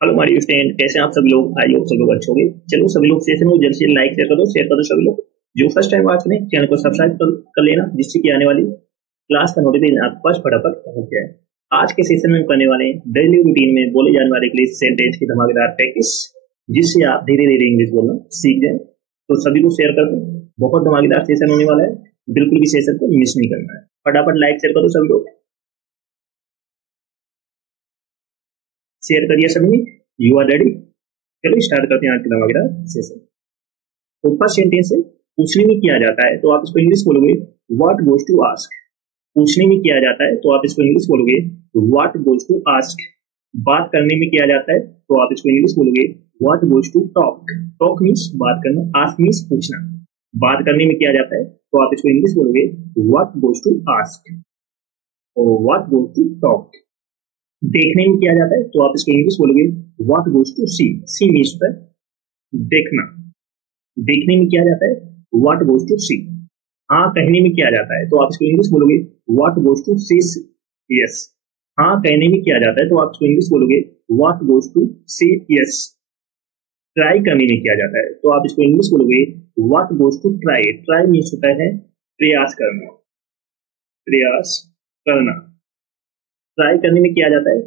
Hello हमारी student, कैसे हैं आप सभी लोग? आई होप सभी लोग अच्छे होंगे। चलो सभी लोग सेशन को जल्द से जल्द लाइक शेयर कर दो सभी लोग। जो फर्स्ट टाइम वॉच करें चैनल को सब्सक्राइब कर लेना, जिससे कि आने वाली क्लास का नोटिफिकेशन आपके पास फटाफट पहुंच जाए। आज के सेशन में करने वाले डेली रूटीन में बोले जाने वाले इंग्लिश सेंटेंस की धमाकेदार प्रैक्टिस, जिससे आप धीरे धीरे इंग्लिश बोलना सीख जाए। तो सभी को शेयर कर दें, बहुत धमाकेदार सेशन होने वाला है, बिल्कुल भी सेशन को मिस नहीं करना है। फटाफट लाइक शेयर कर दो सभी लोग, शेयर करिए सभी। You are ready? चलो स्टार्ट करते हैं आज की धमाकेदार सेशन। तो फर्स्ट सेंटेंस है, पूछने में किया जाता है तो आप इसको इंग्लिश बोलोगे व्हाट गोज टू आस्क। पूछने में किया जाता है तो आप इसको इंग्लिश बोलोगे व्हाट गोज टू आस्क। बात करने में किया जाता है तो आप इसको इंग्लिश बोलोगे what goes to talk. Talk means बात करना, आस्क मीन्स पूछना। बात करने में किया जाता है तो आप इसको इंग्लिश बोलोगे व्हाट गोज टू आस्क और व्हाट गोज टू टॉक। देखने में किया जाता है तो आप इसको इंग्लिश बोलोगे what goes to see. See means पर देखना। देखने में किया जाता है व्हाट गोज टू सी। हाँ कहने में किया जाता है तो आप इसको इंग्लिश बोलोगे what goes to say yes. हाँ कहने में किया जाता है तो आप इसको इंग्लिश बोलोगे what goes to say yes. Try करने में किया जाता है तो आप इसको इंग्लिश बोलोगे what goes to try. Try means होता है प्रयास करना, प्रयास करना। ट्राई करने में किया जाता है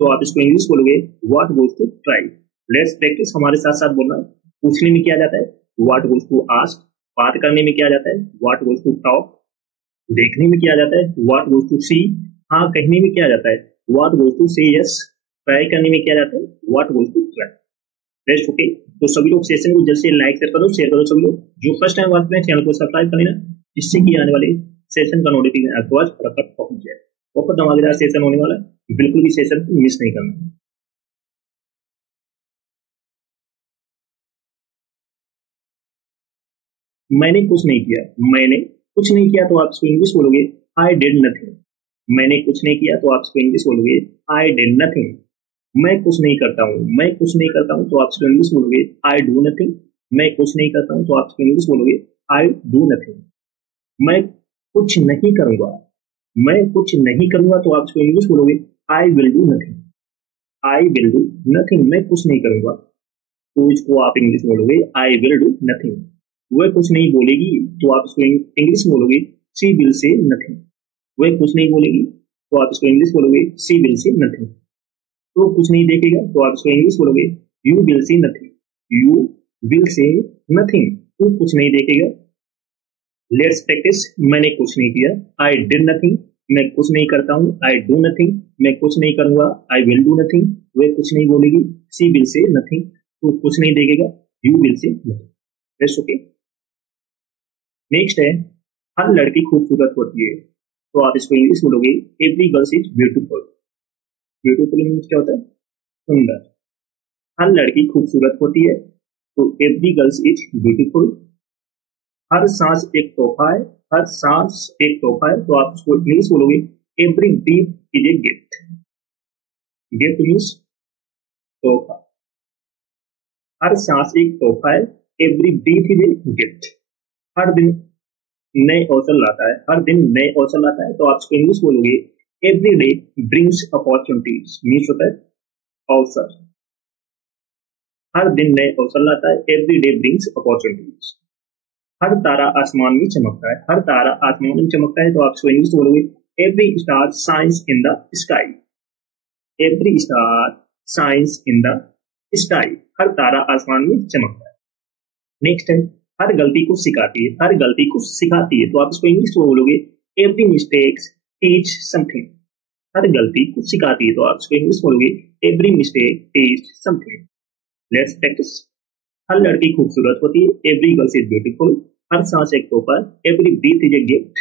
तो आप इसको इंग्लिश बोलोगे what goes to try. Let's practice, हमारे साथ साथ बोलना। पूछने में किया जाता है व्हाट गोज टू आस्क। बात करने में किया जाता है व्हाट गोज टू टॉक। देखने में किया जाता है व्हाट गोज टू सी। हाँ कहने में किया जाता है what goes to say yes. Try करने में किया जाता है what goes to try. Best okay. तो सभी लोग सेशन को जल्द से लाइक शेयर करो सभी लोग। जो फर्स्ट टाइम वॉच करें चैनल को सब्सक्राइब कर लेना, जिससे कि आने वाले सेशन का नोटिफिकेशन आपके पास फटाफट पहुंच जाए। बहुत धमाकेदार सेशन होने वाला है, बिल्कुल भी सेशन को मिस नहीं करना। मैंने कुछ नहीं किया। मैंने कुछ नहीं किया तो आप इसको इंग्लिश बोलोगे आई डिड नथिंग। मैंने कुछ नहीं किया तो आप इसको इंग्लिश बोलोगे आई डिड नथिंग। मैं कुछ नहीं करता हूँ। मैं कुछ नहीं करता हूँ तो आप इसको इंग्लिश बोलोगे आई डू नथिंग। मैं कुछ नहीं करता हूँ तो आप इसको इंग्लिश बोलोगे आई डू नथिंग। मैं कुछ नहीं करूंगा। मैं कुछ नहीं करूंगा तो आप इसको इंग्लिश बोलोगे I will do nothing. I will do nothing. मैं कुछ नहीं करूंगा तो इसको आप इंग्लिश बोलोगे आई विल डू नथिंग। वह कुछ नहीं बोलेगी तो आप इसको इंग्लिश बोलोगे शी विल से नथिंग। वह कुछ नहीं बोलेगी तो आप इसको इंग्लिश बोलोगे शी विल से नथिंग। तो कुछ नहीं देखेगा तो आप इसको इंग्लिश बोलोगे you will say nothing. You will say nothing. तो कुछ नहीं देखेगा। Let's practice. मैंने कुछ नहीं किया, आई डिड नथिंग। मैं कुछ नहीं करता हूँ, आई डू नथिंग। मैं कुछ नहीं करूंगा, आई विल डू नथिंग। वह कुछ नहीं बोलेगी, शी विल से नथिंग। तो कुछ नहीं देखेगा, you will say nothing. Best okay. Next है, हर लड़की खूबसूरत होती है तो आप इसको इंग्लिश बोलोगे every girl is beautiful. Beautiful means क्या होता है? सुंदर। हर लड़की खूबसूरत होती है तो एवरी गर्ल इज ब्यूटीफुल। हर सांस एक तोहफा है। हर सांस एक तोहफा है तो आप उसको इंग्लिश बोलोगे every breath is a gift. Gift means तोहफा। हर सांस एक तोहफा है, every breath is a gift. हर दिन नए अवसर लाता है। हर दिन नए अवसर लाता है तो आप उसको इंग्लिश बोलोगे every day brings opportunities. Means होता है अवसर। हर दिन नए अवसर लाता है, एवरी डे ब्रिंग्स अपॉर्चुनिटीज। हर तारा आसमान में चमकता है। हर तारा आसमान में चमकता है तो आप इसको इंग्लिश बोलोगे every star shines in the sky. Every star shines in the sky. हर तारा आसमान में चमकता है। नेक्स्ट है, हर गलती को सिखाती है। हर गलती को सिखाती है तो आप इसको इंग्लिश में बोलोगे एवरी मिस्टेक्स टीच समथिंग। हर गलती को सिखाती है तो आप इसको इंग्लिश बोलोगे every mistake teach something. Let's practice. हर लड़की खूबसूरत होती है, एवरी गर्ल इज ब्यूटीफुल। हर सांस एक तोहफा, every breath is a gift.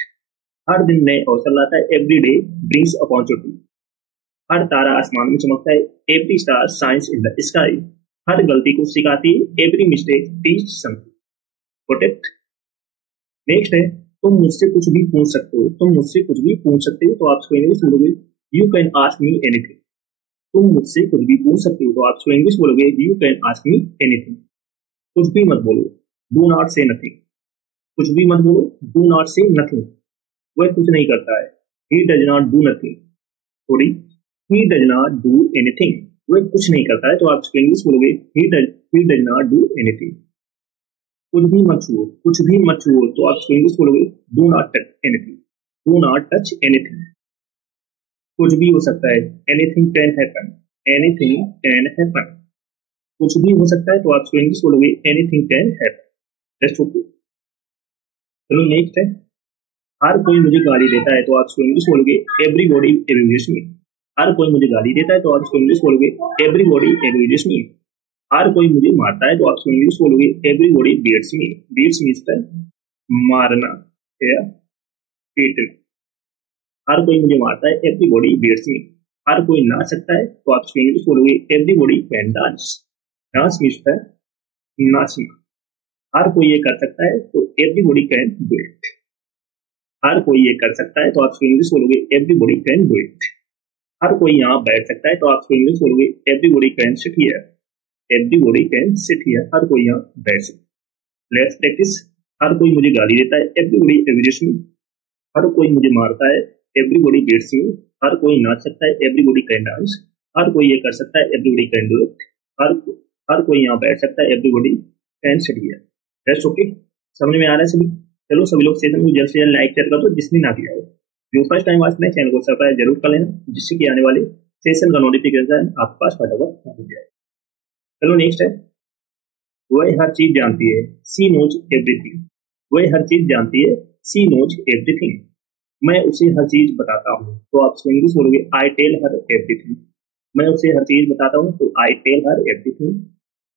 हर दिन नए अवसर लाता है, एवरी डे ब्रिंग्स अपॉर्चुनिटी। हर तारा आसमान में चमकता है, every star shines in the sky. हर गलती को सिखाती है, every mistake teach something. Got it? Next है, तुम मुझसे कुछ भी पूछ सकते हो। तुम मुझसे कुछ भी पूछ सकते हो तो आप इसको इंग्लिश बोलोगे you can ask me anything. तुम मुझसे कुछ भी पूछ सकते हो तो आप इसको इंग्लिश बोलोगे you can ask me anything. कुछ भी मत बोलो, डू नॉट से नथिंग। कुछ भी मत बोलो, डू नॉट से नथिंग। वह कुछ नहीं करता है, he does not do nothing. Sorry, he does not do anything. वह कुछ नहीं करता है तो आप इसको इंग्लिश बोलोगे he does not do anything. कुछ भी मत छुओ, कुछ भी मत छुओ, तो आप इसको इंग्लिश बोलोगे do not touch anything, do not touch anything. कुछ भी हो सकता है, anything can happen, anything can happen. कुछ भी हो सकता है तो आप इसको इंग्लिश बोलोगे anything can happen. Just okay. चलो नेक्स्ट है, हर कोई मुझे गाली देता है तो आप इसको इंग्लिश बोलोगे एवरीबॉडी एब्यूजेस मी। हर कोई मुझे गाली देता है तो आप इसको इंग्लिश बोलोगे एवरीबॉडी एब्यूजेस मी। हर कोई मुझे मारता है तो आप इसको इंग्लिश बोलोगे एवरीबॉडी बीट्स मी। बीट्स मीन्स मारना या पीटना। हर कोई मुझे मारता है, एवरीबॉडी बीट्स मी। हर कोई नाच सकता है तो आप इसको इंग्लिश बोलोगे everybody can dance. Dance means नाचना। हर कोई ये कर सकता है तो एवरीबॉडी कैन डू इट। हर कोई ये कर सकता है तो आप इसको इंग्लिश बोलोगे एवरीबॉडी कैन डू इट। हर कोई यहाँ बैठ सकता है तो आप इसको इंग्लिश बोलोगे everybody can sit here. Everybody can sit here. हर कोई यहाँ बैठ सकता है। Let's practice. हर कोई मुझे गाली देता है, एवरीबॉडी एब्यूजेस मी। हर कोई मुझे मारता है, एवरीबॉडी बीट्स मी। हर कोई नाच सकता है, एवरीबॉडी कैन डांस। हर कोई ये कर सकता है, एवरीबॉडी कैन डू इट। हर कोई यहाँ बैठ सकता है, everybody can sit here. That's okay. समझ में आ रहा है सभी? चलो सभी लोग सेशन को जल्द से जल्द लाइक कर दो जिसने ना किया हो। जो फर्स्ट टाइम आज मैं चैनल को सब्सक्राइब जरूर कर लेना, जिससे कि आने वाले सेशन का नोटिफिकेशन आपके पास फटाफट पहुंच जाए। चलो नेक्स्ट है, वह हर चीज जानती है, सी नोज एवरीथिंग। वह हर चीज जानती है, सी नोज एवरीथिंग। मैं उसे हर चीज बताता हूँ तो आप इसको इंग्लिश बोलोगे आई टेल हर एवरीथिंग। मैं उसे हर चीज बताता हूँ तो आई टेल हर एवरीथिंग।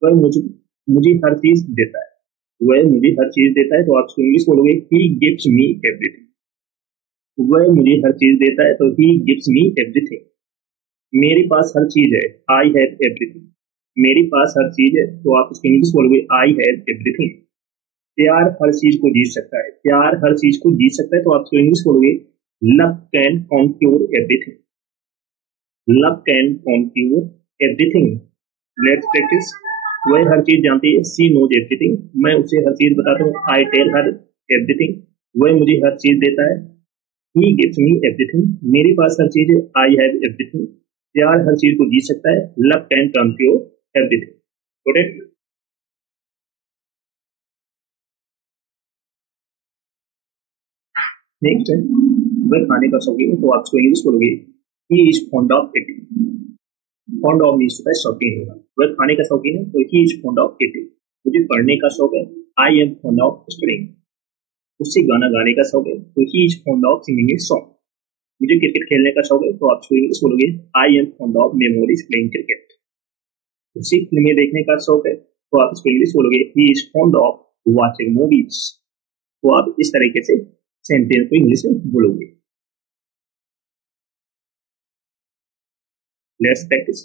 वह मुझे हर चीज देता है, वह मुझे हर चीज देता है तो आप इसको इंग्लिश बोलोगे ही गिव्स मी एवरीथिंग। वह मुझे हर चीज देता है तो ही गिव्स मी एवरीथिंग। मेरे पास हर चीज है, आई हैव एवरीथिंग। मेरे पास हर चीज है तो आप इसको इंग्लिश बोलोगे आई हैव एवरीथिंग। प्यार हर चीज को जीत सकता है, प्यार हर चीज को जीत सकता है तो आप इसको इंग्लिश बोलोगे love can conquer everything. Love can conquer everything. Let's practice. वह हर चीज जानती है, सी नोज एवरीथिंग। मैं उसे हर चीज बताता हूँ, आई टेल हर एवरीथिंग। वह मुझे हर चीज देता है, ही गिव्स मी एवरीथिंग। मेरे पास हर चीज है, आई हैव एवरीथिंग। प्यार हर चीज को जीत सकता है, love can conquer everything. Got it? Next है, वह खाने का शौकीन है तो आप इसको इंग्लिश बोलोगे he is fond of eating. Fond of means होता है शौकीन होना। वह खाने का शौकीन है तो he is fond of eating. मुझे पढ़ने का शौक है, I am fond of studying. उससे गाना गाने का शौक है तो he is fond of singing a song. मुझे क्रिकेट खेलने का शौक है तो आप इंग्लिश बोलोगे I am fond of memories playing cricket. उसे फिल्में देखने का शौक है तो आप इसको इंग्लिश बोलोगे he is fond of watching movies. तो आप इस तरीके से सेंटेंस को इंग्लिश में बोलोगे। Let's practice.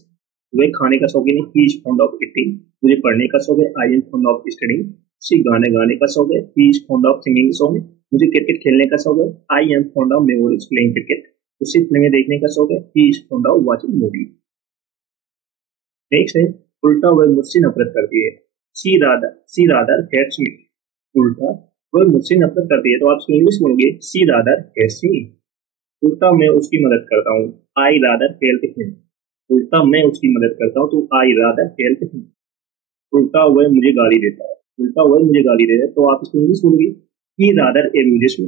वह खाने का शौकीन है, he is fond of eating. मुझे पढ़ने का शौक है, I am fond of studying. उसे गाने गाने का शौक है, he is fond of singing song. मुझे क्रिकेट खेलने का शौक है, I am fond of memories playing cricket. उसे फिल्में देखने का शौक है, he is fond of watching movie. Next है, उल्टा वह मुझसे नफरत करती है, सी रादर हेट्स मी। उल्टा वह मुझसे नफरत करती है तो आप इंग्लिश बोलोगे सी रादर हेट्स मी। उल्टा मैं उसकी मदद करता हूँ, आई रादर हेल्प हिम। उल्टा मैं उसकी मदद करता हूँ तो आई रादर हेल्प हिम। उल्टा वह मुझे गाली देता है, उल्टा वह मुझे गाली देता है तो आप इसको इंग्लिश बोलोगे ही रादर एब्यूजेस मी।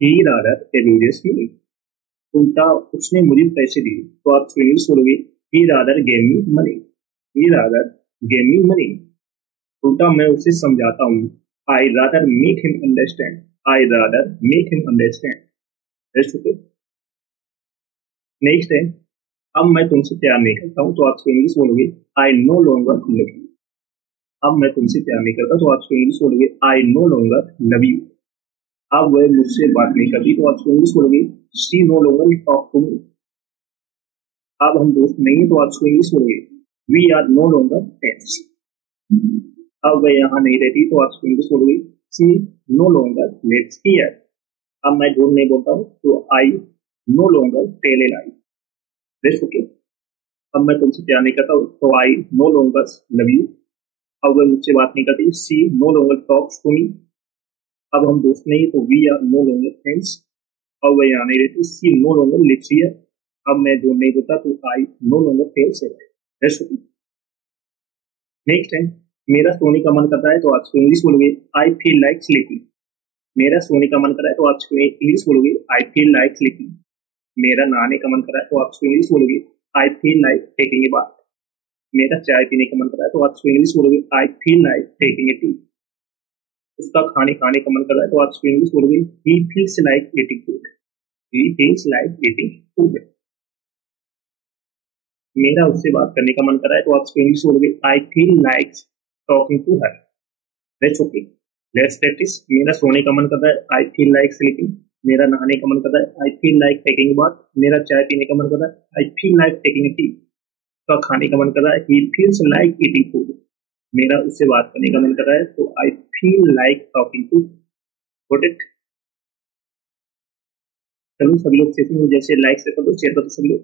ही रादर एब्यूजेस मी। उल्टा उसने मुझे पैसे दिए तो आप इसको इंग्लिश बोलोगे ही रादर गेव मी मनी। ही रादर गेव मी मनी। उल्टा मैं उसे समझाता हूँ, I rather make him understand. I rather make him understand. Next है, अब मैं तुमसे प्यार नहीं करता हूँ तो आप इंग्लिश बोलोगे आई नो लॉन्गर लव यू। अब मैं तुमसे प्यार नहीं करता तो आप इंग्लिश बोलोगे आई नो लॉन्गर लव यू। अब वह मुझसे बात नहीं करती तो आप इंग्लिश बोलोगे she no longer talk to me. अब हम दोस्त नहीं है तो आप इंग्लिश बोलोगे we are no longer friends. अब वह यहाँ नहीं रहती तो आप इंग्लिश बोलोगे she no longer lives here. अब मैं झूठ नहीं बोलता हूँ तो I no longer tell a lie. Okay. अब मैं तुमसे प्यार नहीं करता तो I no longer love you. अब वह मुझसे बात नहीं करती, सी no longer talks to me. अब हम दोस्त नहीं तो we are no longer friends. अब वह यहाँ नहीं रहती, she no longer lives here. अब मैं जो नहीं बोलता तो I no longer tells a lie. Next है, मेरा सोने का मन करता है, तो आप इसको इंग्लिश बोलोगे आई फील लाइक स्लीपिंग। मेरा सोने का मन कर रहा है, तो आप इसको इंग्लिश बोलोगे आई फील लाइक स्लीपिंग। मेरा नहाने का मन कर रहा है, तो आप इसको इंग्लिश बोलोगे I feel like taking a bath. मेरा चाय पीने का मन कर रहा है, तो आप इसको इंग्लिश बोलोगे I feel like taking A T. उसका खाने खाने का मन कर रहा है, तो आप इसको इंग्लिश बोलोगे he feels like eating food. He feels like eating food. मेरा उससे बात करने का मन कर रहा है, तो आप इसको इंग्लिश बोलोगे I feel like talking to her. Let's okay, let's practice. मेरा सोने का मन कर रहा है, आई फील लाइक स्लीपिंग। मेरा नहाने का मन कर रहा है, आई फील लाइक टेकिंग बाथ। मेरा चाय पीने का मन कर रहा है, आई फील लाइक टेकिंग टी। का खाने का मन कर रहा है, he feels like eating food. मेरा उससे बात करने का मन कर रहा है, तो I feel like talking to. Got it? चलो सभी लोग सेशन में जैसे लाइक से कर दो, शेयर कर दो सभी लोग।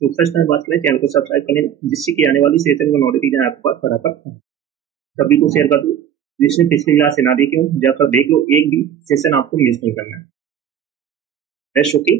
जो फर्स्ट टाइम बात करें, चैनल को सब्सक्राइब करने, जिससे कि आने वाली सेशन का नोटिफिकेशन आपके पास फटाफट सभी को शेयर कर दो। जिसने पिछली क्लास से ना देखे हो, जाकर देख लो, एक भी सेशन आपको मिस नहीं करना है। ओके।